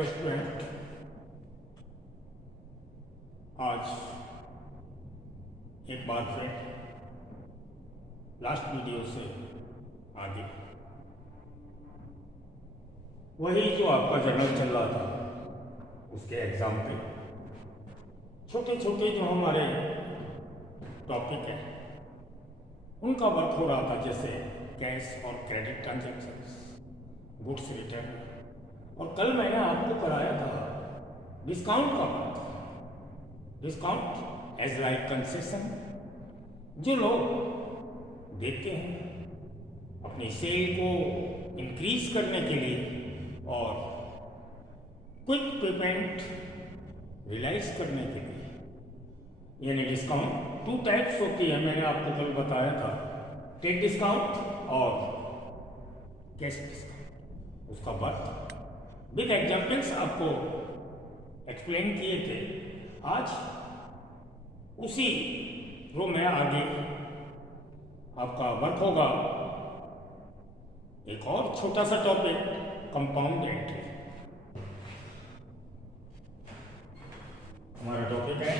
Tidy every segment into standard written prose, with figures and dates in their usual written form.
Hello student, आज एक बार फिर लास्ट वीडियो से आगे वही जो आपका जर्नल चल रहा था उसके एग्जाम पे छोटे छोटे जो हमारे टॉपिक हैं उनका वर्क हो रहा था, जैसे कैश और क्रेडिट ट्रांजैक्शंस, गुड्स रिटर्न, और कल मैंने आपको कराया था डिस्काउंट का work. Discount as like concession, जो लोग देते हैं अपनी सेल को इंक्रीज करने के लिए और क्विक पेमेंट रियलाइज करने के लिए, यानी डिस्काउंट 2 टाइप्स होती है। मैंने आपको कल बताया था, ट्रेड डिस्काउंट और कैश डिस्काउंट। उसका वर्क विद एग्जाम्पल्स आपको एक्सप्लेन किए थे। आज उसी रो में आगे आपका वर्क होगा एक और छोटा सा टॉपिक, कंपाउंड एंट्री। हमारा टॉपिक है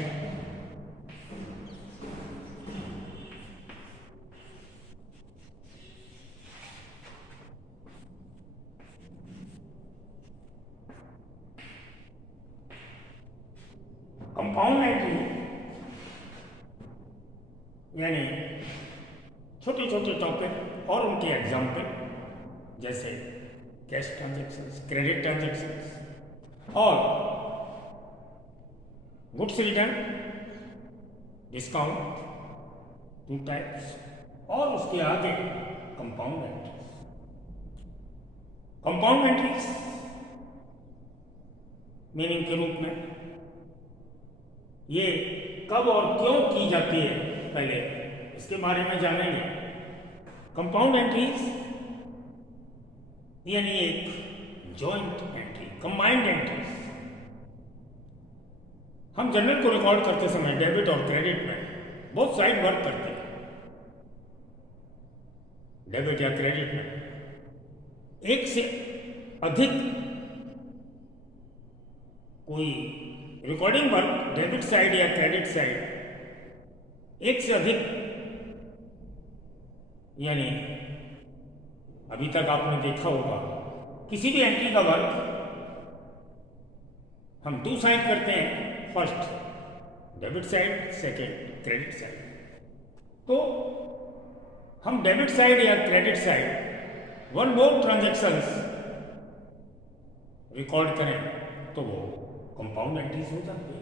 कंपाउंड एंट्री, यानी छोटे छोटे टॉपिक और उनके एग्जाम्पल, जैसे कैश ट्रांजैक्शंस, क्रेडिट ट्रांजैक्शंस और गुड्स रिटर्न, डिस्काउंट 2 टाइप्स, और उसके आगे compound entries. Compound entries meaning के रूप में ये कब और क्यों की जाती है, पहले इसके बारे में जानेंगे। कंपाउंड एंट्रीज यानी एक जॉइंट एंट्री, कंबाइंड एंट्रीज। हम जर्नल को रिकॉर्ड करते समय डेबिट और क्रेडिट में बोथ साइड वर्क करते हैं। डेबिट या क्रेडिट में एक से अधिक कोई रिकॉर्डिंग वर्क, डेबिट साइड या क्रेडिट साइड, एक से अधिक, यानी अभी तक आपने देखा होगा किसी भी एंट्री का वर्क हम 2 साइड करते हैं, first debit side, second credit side. तो हम डेबिट साइड या credit side 1 more transactions record करें तो वो कंपाउंड एंट्रीज हो जाती है।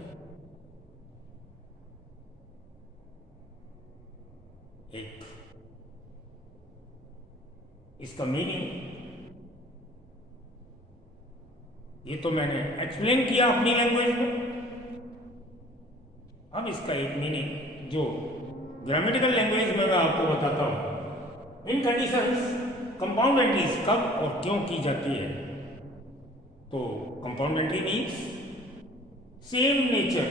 एक इसका मीनिंग ये तो मैंने एक्सप्लेन किया अपनी लैंग्वेज में। अब इसका एक मीनिंग जो ग्रामेटिकल लैंग्वेज में मैं आपको बताता हूं। इन कंडीशंस कंपाउंड एंट्रीज कब और क्यों की जाती है। तो compound entry means same nature,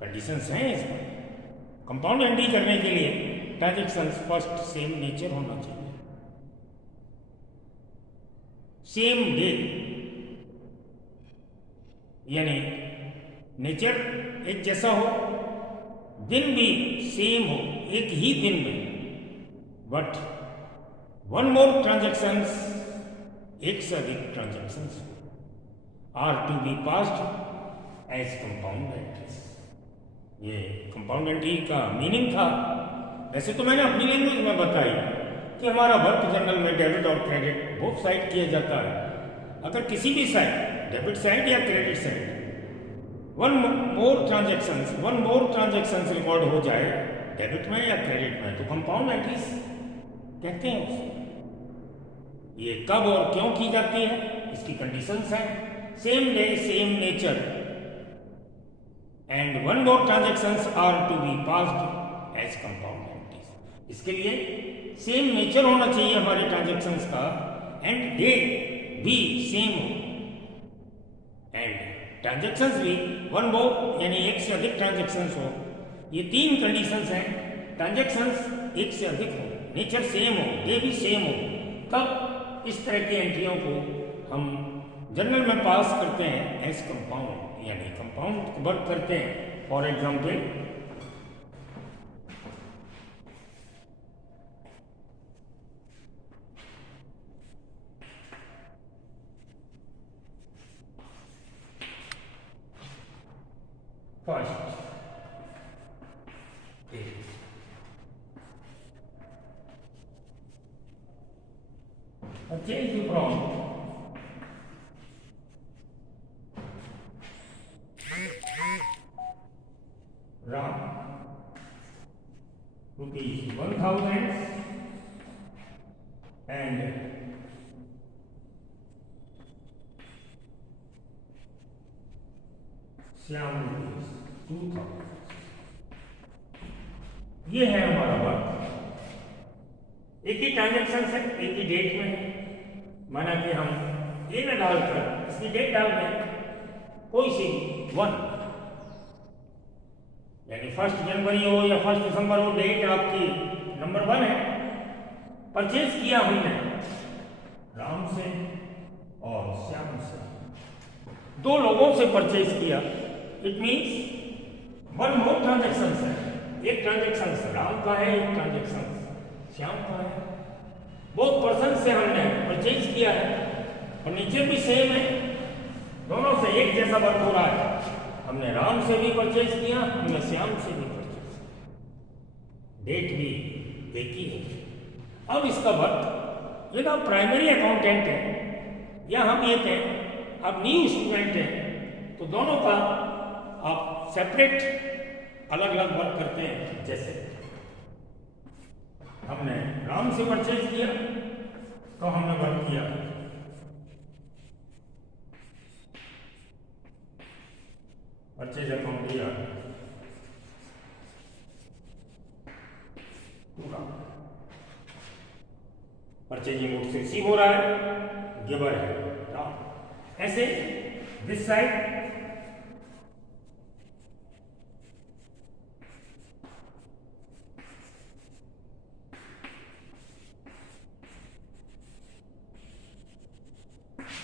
conditions हैं इसमें। कंपाउंड एंट्री करने के लिए ट्रांजैक्शंस फर्स्ट सेम नेचर होना चाहिए, सेम डे, यानी नेचर एक जैसा हो, दिन भी सेम हो, एक ही दिन में, बट 1 मोर ट्रांजैक्शंस, एक से अधिक transactions are to be passed as compound entries. ये कंपाउंड एंट्री का मीनिंग था। वैसे तो मैंने अपनी लैंग्वेज में बताई कि हमारा वर्क जर्नल में डेबिट और क्रेडिट बोथ साइड किया जाता है। अगर किसी भी साइड, डेबिट साइड या credit side, 1 more transactions record हो जाए डेबिट में या क्रेडिट में, तो कंपाउंड एंट्रीज कहते हैं उसे। ये कब और क्यों की जाती है, इसकी कंडीशंस हैं same day, same nature, and 1 more transactions are to be passed as compound entries. इसके लिए सेम नेचर होना चाहिए हमारे ट्रांजैक्शंस का, एंड डे भी सेम हो, एंड ट्रांजैक्शंस भी 1 मोर यानी एक से अधिक ट्रांजैक्शंस हो। ये 3 कंडीशंस हैं। ट्रांजैक्शंस एक से अधिक हो, नेचर सेम हो, डे भी सेम हो, तब इस तरह की एंट्रियों को हम जनरल में पास करते हैं एस कंपाउंड, यानी कंपाउंड वर्क करते हैं। For example first change from Ram rupees 1000 and Shyam rupees 2000। ये है हमारा वर्क, एक ही ट्रांजेक्शन है, एक ही डेट में है। माना कि हम ए में डालकर इसकी डेट डाल दें कोई सी 1, यानी 1 जनवरी हो या 1 दिसंबर हो, डेट आपकी नंबर 1 है। परचेज किया हमने राम से और श्याम से, 2 लोगों से परचेज किया। इट मीन्स 1 मोर ट्रांजेक्शन है। एक ट्रांजेक्शन राम का है, एक ट्रांजेक्शन श्याम का है। बहुत पर्सन से हमने परचेज किया है और नीचे भी सेम है, दोनों से एक जैसा वर्क हो रहा है। हमने राम से भी परचेज किया, हमने श्याम से भी परचेज किया, डेट भी एक ही है। अब इसका वर्क, यदि आप प्राइमरी अकाउंटेंट हैं या हम ये कहें आप न्यू स्टूडेंट हैं, तो दोनों का आप सेपरेट अलग अलग वर्क करते हैं। जैसे हमने राम से परचेज किया तो हमने वर्क किया परचेज अकाउंट दिया पूरा, परचेजिंग मोड से रिसीव हो रहा है, गिवर है राम। ऐसे दिस साइड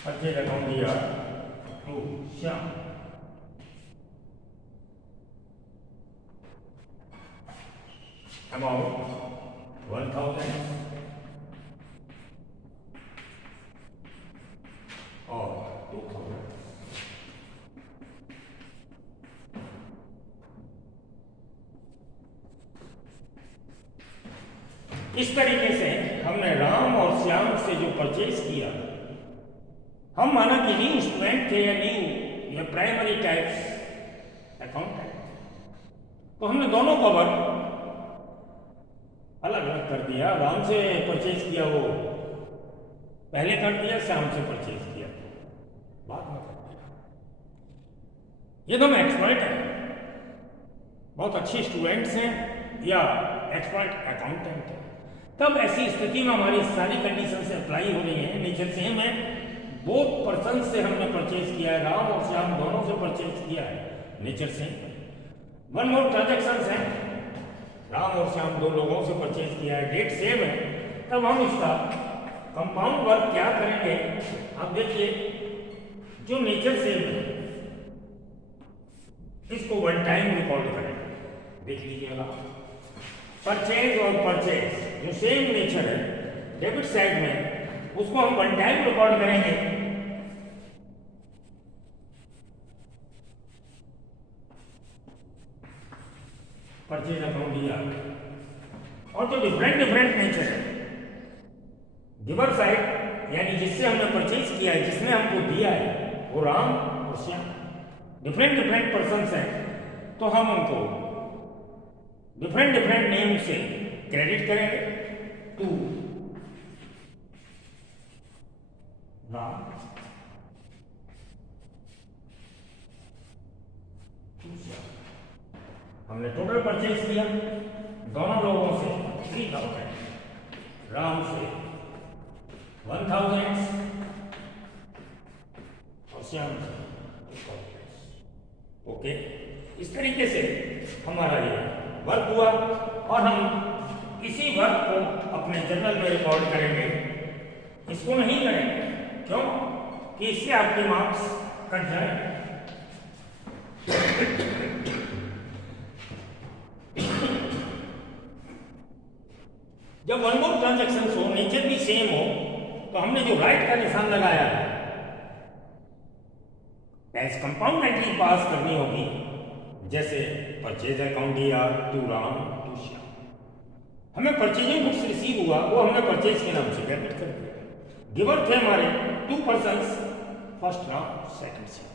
परचेज अकाउंट दिया टू श्याम, अमाउंट 1000 और 2000। इस तरीके से हमने राम और श्याम से जो परचेज किया, हम माना कि न्यू स्टूडेंट थे या न्यू या प्राइमरी टाइप्स अकाउंटेंट, तो हमने दोनों का वर्क अलग अलग कर दिया। राम से परचेज किया वो पहले कर दिया, श्याम से परचेज किया बाद में कर दिया। ये तो हम एक्सपर्ट हैं, बहुत अच्छे स्टूडेंट्स हैं या एक्सपर्ट अकाउंटेंट हैं, तब ऐसी स्थिति में हमारी सारी कंडीशन से अप्लाई हो रही है। नेचर सेम है, बोथ पर्सन से हमने परचेज किया है, राम और श्याम दोनों से परचेज किया है, नेचर सेम। 1 मोर ट्रांजेक्शन है, राम और श्याम 2 लोगों से परचेज किया है, डेट सेम है। तब हम इसका कंपाउंड वर्क क्या करेंगे, आप देखिए जो नेचर सेम है इसको 1 टाइम रिकॉर्ड करेंगे। देख लीजिएगा, परचेज और परचेज जो सेम नेचर है डेबिट साइड में, उसको हम 1 टाइम रिकॉर्ड करेंगे। परचेज अकाउंट दिया और जो डिफरेंट नेचर है, गिवर साइड यानी जिससे हमने परचेज किया है, जिसने हमको दिया है वो राम और श्याम, डिफरेंट पर्सन्स हैं, तो हम उनको डिफरेंट नेम से क्रेडिट करेंगे टू राम टू श्याम। हमने टोटल परचेज किया दोनों लोगों से 3000, राम से 1000 और श्याम से 1000। ओके, इस तरीके से हमारा ये वर्क हुआ और हम इसी वर्क को अपने जर्नल में रिकॉर्ड करेंगे। इसको नहीं करेंगे, क्यों? कि इससे आपके मार्क्स कट जाए। जब वन मोर ट्रांजेक्शन हो, नेचर भी सेम हो, तो हमने जो राइट का निशान लगाया है, एज कंपाउंड एंट्री पास करनी होगी, जैसे परचेज अकाउंट दिया टू राम टू श्याम, हमें परचेजिंग बुक्स रिसीव हुआ, वो हमने परचेज के नाम से डेबिट कर दिया। गिवर थे हमारे 2 persons, first Ram second Shyam.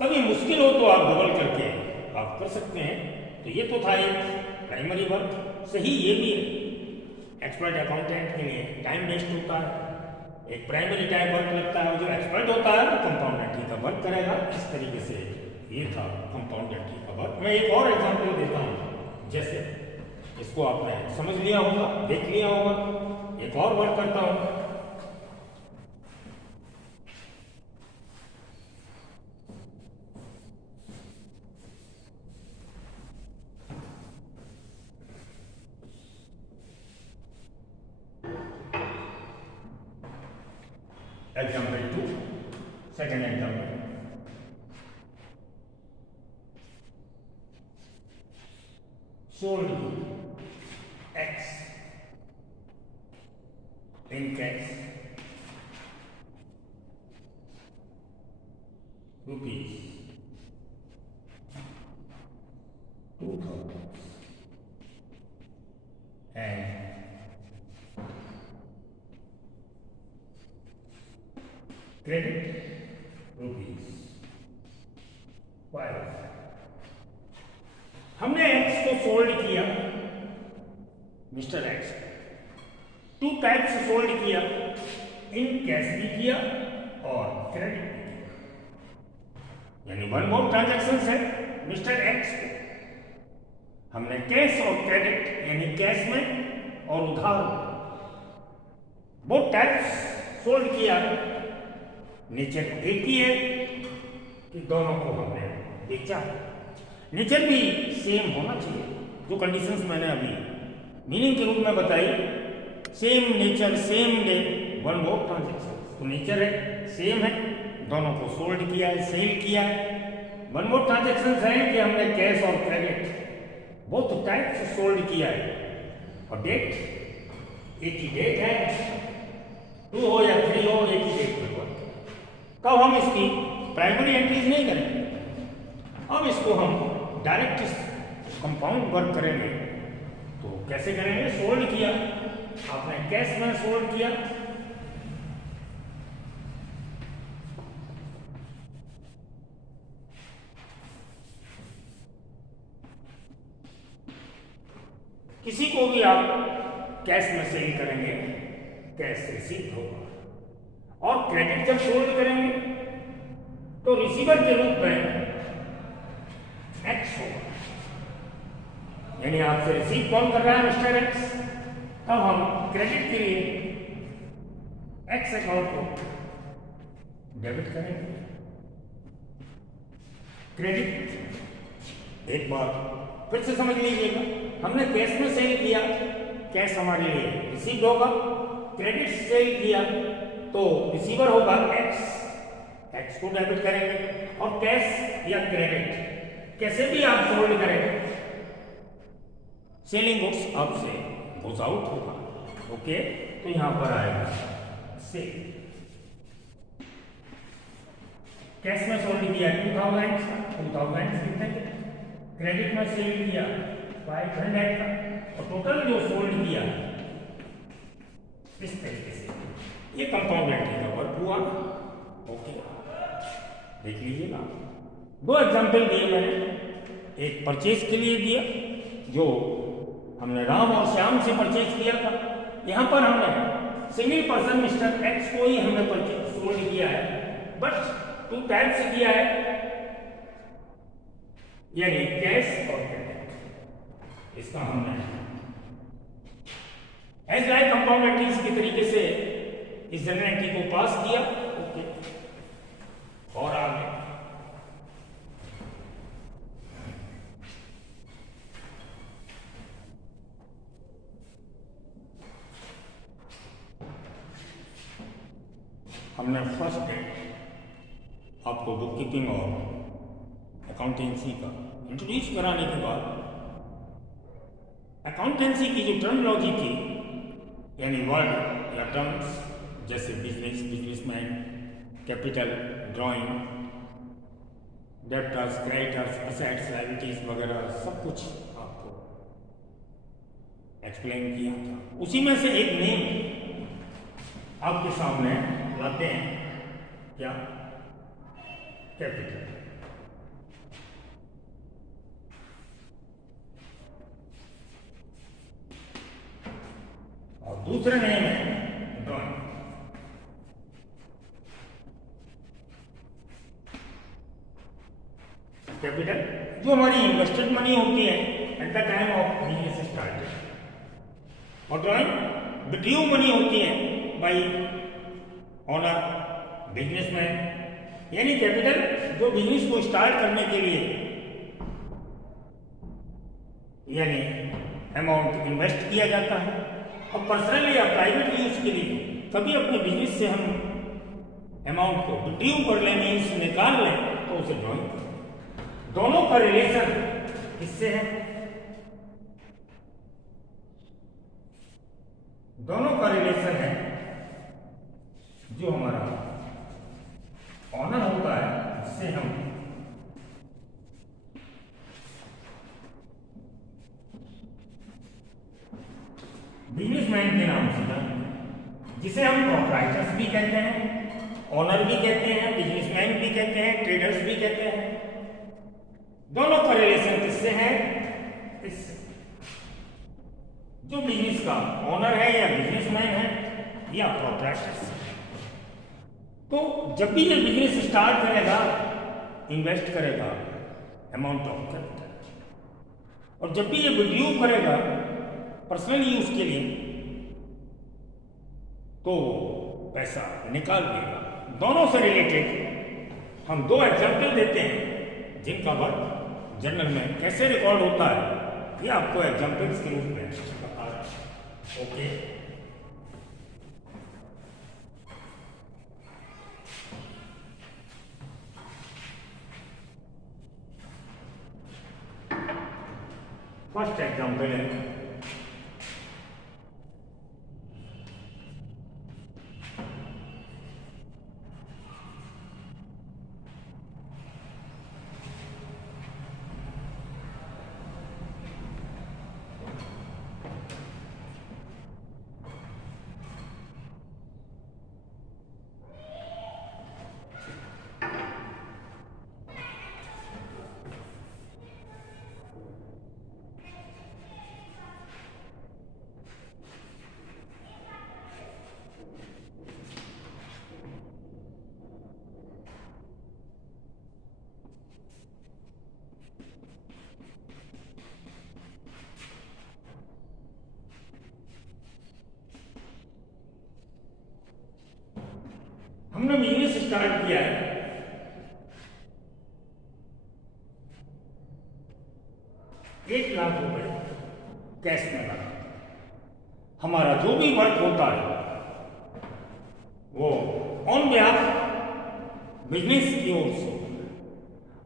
कभी मुश्किल हो तो आप डबल करके आप कर सकते हैं। तो ये तो था एक प्राइमरी वर्क, सही ये भी है। एक्सपर्ट अकाउंटेंट के लिए टाइम वेस्ट होता है, एक प्राइमरी टाइप वर्क लगता है, जो एक्सपर्ट होता है वो कंपाउंड एंट्री का वर्क करेगा। इस तरीके से ये था कंपाउंड एंट्री का वर्क। मैं एक और एग्जांपल देता हूँ, जैसे इसको आपने समझ लिया होगा, देख लिया होगा। एक और वर्क करता हूँ। Example 2, second example. Sold X in cash rupees 2000 and credit rupees 5। हमने X को सोल्ड किया, मिस्टर X 2 टाइप से सोल्ड किया, इन कैश भी किया और क्रेडिट भी किया, यानी वन मोर ट्रांजैक्शन है। मिस्टर X को हमने कैश और क्रेडिट, यानी कैश में और उधार बोथ टाइप्स सोल्ड किया। नेचर एक ही है कि दोनों को हमने बेचा। नेचर भी सेम होना चाहिए, जो कंडीशंस मैंने अभी मीनिंग के रूप में बताई। Same nature, same day, one more transaction. तो नेचर है, सेम है, दोनों को सोल्ड किया है, सेल किया है। वन मोर ट्रांजेक्शन है कि हमने कैश और क्रेडिट बोथ टाइप से सोल्ड किया है। और डेट एक ही डेट है, 2 हो या 3 हो, एक ही डेट पर वर्क। कब हम इसकी प्राइमरी एंट्रीज नहीं करेंगे, अब इसको हम डायरेक्ट कंपाउंड वर्क करेंगे। तो कैसे करेंगे? सोल्ड किया, आपने कैश में सोल्ड किया, किसी को भी आप कैश में सेल करेंगे, कैश रिसीव होगा। और क्रेडिट जब सोल्ड करेंगे तो रिसीवर के रूप में एक्स होगा, यानी आपसे रिसीव कौन कर रहा है? Mister x. तब हम क्रेडिट के लिए एक्स अकाउंट को डेबिट करेंगे। क्रेडिट एक बार फिर से समझ लीजिएगा, हमने कैश में सेल किया, कैश हमारे लिए रिसीव होगा। क्रेडिट सेल किया तो रिसीवर होगा एक्स, एक्स को डेबिट करेंगे। और कैश या क्रेडिट कैसे भी आप सोल्ड करें, सेलिंग गुड्स आपसे गोज आउट होगा। ओके, तो यहां पर आएगा सेल। कैश में सोल्ड किया 2000 लिखेंगे, क्रेडिट में सेल किया 500 का, और टोटल जो सोल्ड किया इस तरीके से ये कंपाउंड एंट्री का वर्क हुआ। ओके, देख लीजिएगा, 2 एग्जाम्पल दिए मैंने। एक परचेज के लिए दिया, जो हमने राम और श्याम से परचेज किया था। यहां पर हमने सिंगल पर्सन मिस्टर एक्स को ही हमने परचेज सोल्ड किया है, बट 2 टाइप से किया है, यानी कैश और क्रेडिट। इसका हमने एज लाइक कंपाउंड एंट्रीज के तरीके से इस जनरल एंट्री को पास किया। ओके, और आगे हमने फर्स्ट डे आपको बुक कीपिंग और अकाउंटेंसी का इंट्रोड्यूस कराने के बाद अकाउंटेंसी की जो टर्मिनोलॉजी थी, यानी वर्ड या टर्म्स जैसे business, businessman, capital, drawing, debtors, creditors, assets, liabilities वगैरह सब कुछ आपको एक्सप्लेन किया था। उसी में से एक नेम आपके सामने लाते हैं, क्या? कैपिटल। और दूसरा नेम है ड्राइंग। कैपिटल जो हमारी इन्वेस्टेड मनी होती है at the time of business start, और ड्राइंग द ड्यू मनी होती है बाय ऑनर, बिजनेसमैन। यानी कैपिटल जो बिजनेस को स्टार्ट करने के लिए यानी अमाउंट इन्वेस्ट किया जाता है, और पर्सनली या प्राइवेट यूज के लिए कभी अपने बिजनेस से हम अमाउंट को ड्यू कर लें, मीन्स निकाल लें, तो उसे ड्राइंग करें। दोनों का रिलेशन किससे है? दोनों का रिलेशन है जो हमारा ऑनर होता है, उससे हम बिजनेसमैन के नाम से जानते हैं, जिसे हम प्रोप्राइटर्स भी कहते हैं, ऑनर भी कहते हैं, बिजनेसमैन भी कहते हैं, ट्रेडर्स भी कहते हैं। दोनों का रिलेशन किससे है? इससे। जो बिजनेस का ऑनर है या बिजनेसमैन है या प्रोप्राइटर। तो जब भी ये बिजनेस स्टार्ट करेगा, इन्वेस्ट करेगा अमाउंट ऑफ कैपिटल, और जब भी ये ड्यू करेगा पर्सनल यूज के लिए, तो पैसा निकाल लेगा। दोनों से रिलेटेड हम दो एग्जाम्पल देते हैं, जिनका वर्क जर्नल में कैसे रिकॉर्ड होता है ये आपको एग्जाम्पल्स के रूप में बता रहा है। ओके, फर्स्ट एग्जाम्पल है हमने बिजनेस स्टार्ट किया है, 1 लाख रुपए कैश में लगा। हमारा जो भी वर्क होता है वो ऑन बिहाफ बिजनेस की ओर से,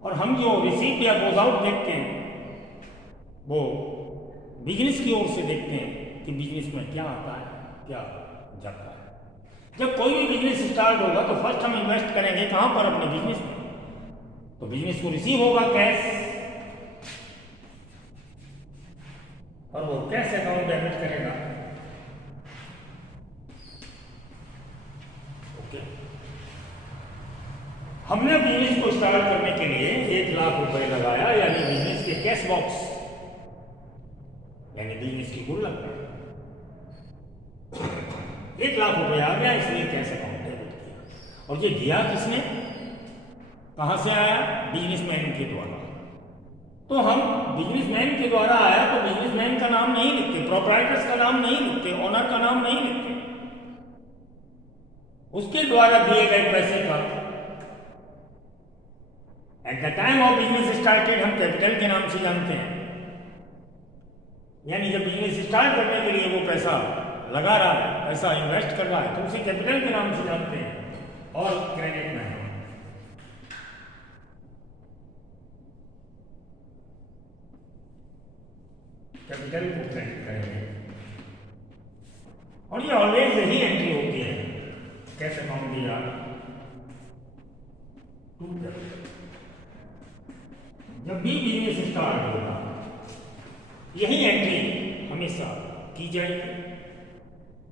और हम जो रिसीट या गोज आउट देखते हैं वो बिजनेस की ओर से देखते हैं कि बिजनेस में क्या आता है, क्या जाता है। जब कोई भी बिजनेस स्टार्ट होगा तो फर्स्ट हम इन्वेस्ट करेंगे कहां पर? अपने बिजनेस में। तो बिजनेस को रिसीव होगा कैश, और वो कैश अकाउंट डेबिट करेगा। ओके, हमने बिजनेस को स्टार्ट करने के लिए 1 लाख रुपए लगाया, यानी बिजनेस के कैश बॉक्स, यानी बिजनेस की गुल्लक 1 लाख रुपए आ गया, इसलिए कैश अकाउंट डेबिट किया। और ये दिया किसने? कहां से आया? बिजनेसमैन के द्वारा। तो हम बिजनेसमैन के द्वारा आया तो बिजनेसमैन का नाम नहीं लिखते, प्रोप्राइटर्स का नाम नहीं लिखते, ओनर का नाम नहीं लिखते। उसके द्वारा दिए गए पैसे का at the time of business started हम कैपिटल के नाम से जानते हैं। यानी जब बिजनेस स्टार्ट करने के लिए वो पैसा लगा रहा है, पैसा इन्वेस्ट कर रहा है, तो उसे कैपिटल के नाम से जानते हैं। और क्रेडिट में है। कैपिटल को क्रेडिट करेंगे और ये ऑलवेज यही एंट्री होती है। कैश अकाउंट दिया टू कैपिटल। जब भी बिजनेस स्टार्ट होगा यही एंट्री हमेशा की जाएगी।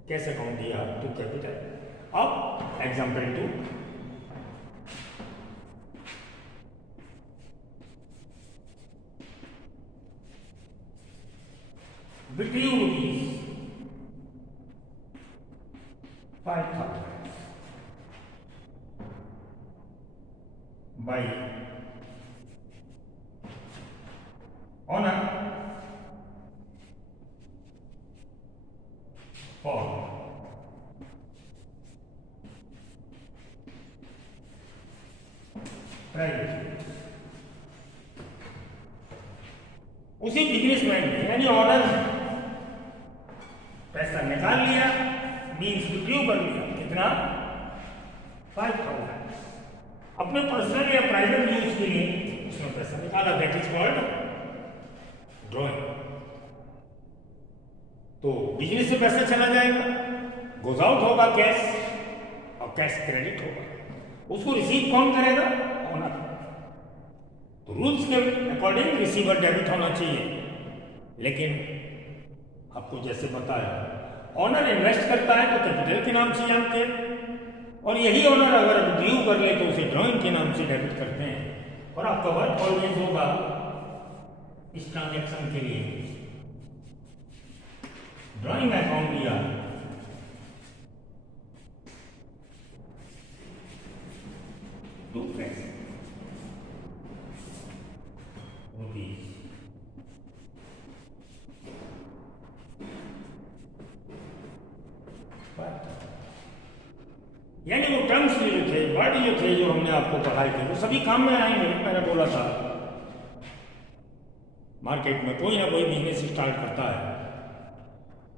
कैश अकाउंट दिया टू कैपिटल। अब एग्जाम्पल 2, बिक्री rupees 5,000 by owner for private. उसी बिजनेसमैन ने यानी ऑनर पैसा निकाल लिया, मीन्स विड्रॉ कर लिया। कितना? 5,000 अपने पर्सनल या प्राइवेट यूज के लिए उसने पैसा निकाला। That is called drawing. तो बिजनेस से पैसा चला जाएगा, गोज आउट होगा कैश और कैश क्रेडिट होगा। उसको रिसीव कौन करेगा? ऑनर। तो रूल्स के अकॉर्डिंग रिसीवर डेबिट होना चाहिए। लेकिन आपको जैसे बताया, ऑनर इन्वेस्ट करता है तो कैपिटल के नाम से जानते हैं, और यही ऑनर अगर ड्यू कर ले तो उसे ड्रॉइंग के नाम से डेबिट करते हैं। और आपका वर्क ऑलवेज होगा इस ट्रांजैक्शन के लिए। ड्रॉइंग अकाउंट दिया टू कैश रुपीज, यानी वो टर्म्स जो थे, वर्ड जो थे, जो हमने आपको पढ़ाए थे, वो सभी काम में आएंगे। मैंने बोला था मार्केट में कोई ना कोई बिजनेस स्टार्ट करता है,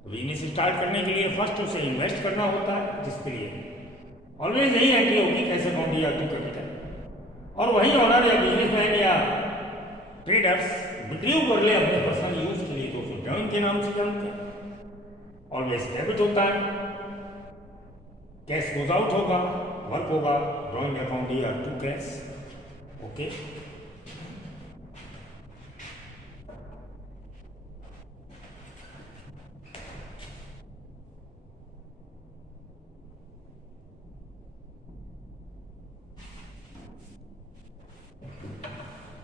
तो बिजनेस स्टार्ट करने के लिए फर्स्ट उसे इन्वेस्ट करना होता है, जिसके लिए ऑलवेज यही एंट्री होगी कैसे अकाउंट दिया टू कैपिटल। और वही ऑनर या बिजनेसमैन या ट्रेडर्स विड्रॉ कर ले अपने पर्सनल यूज के लिए, तो फिर ड्रॉइंग के नाम से जानते हैं। ऑलवेज डेबिट होता है, कैश गोज आउट होगा, वर्क होगा, ड्रॉइंग अकाउंट दिया टू कैश। ओके,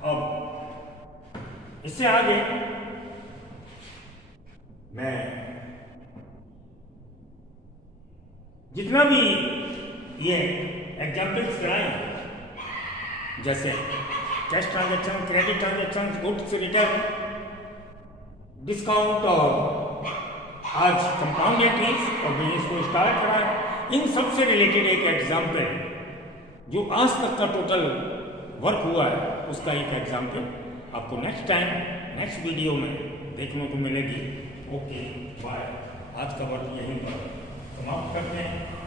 अब इससे आगे मैं जितना भी ये एग्जाम्पल्स कराए, जैसे cash transaction, credit transaction, goods return, discount और आज कंपाउंड एंट्रीज और बिजनेस को स्टार्ट कराया, इन सब से रिलेटेड एक एग्जाम्पल जो आज तक का टोटल वर्क हुआ है उसका एक एग्जाम्पल आपको नेक्स्ट टाइम नेक्स्ट वीडियो में देखने को मिलेगी। Okay, bye. आज का वर्क यहीं पर समाप्त करते हैं।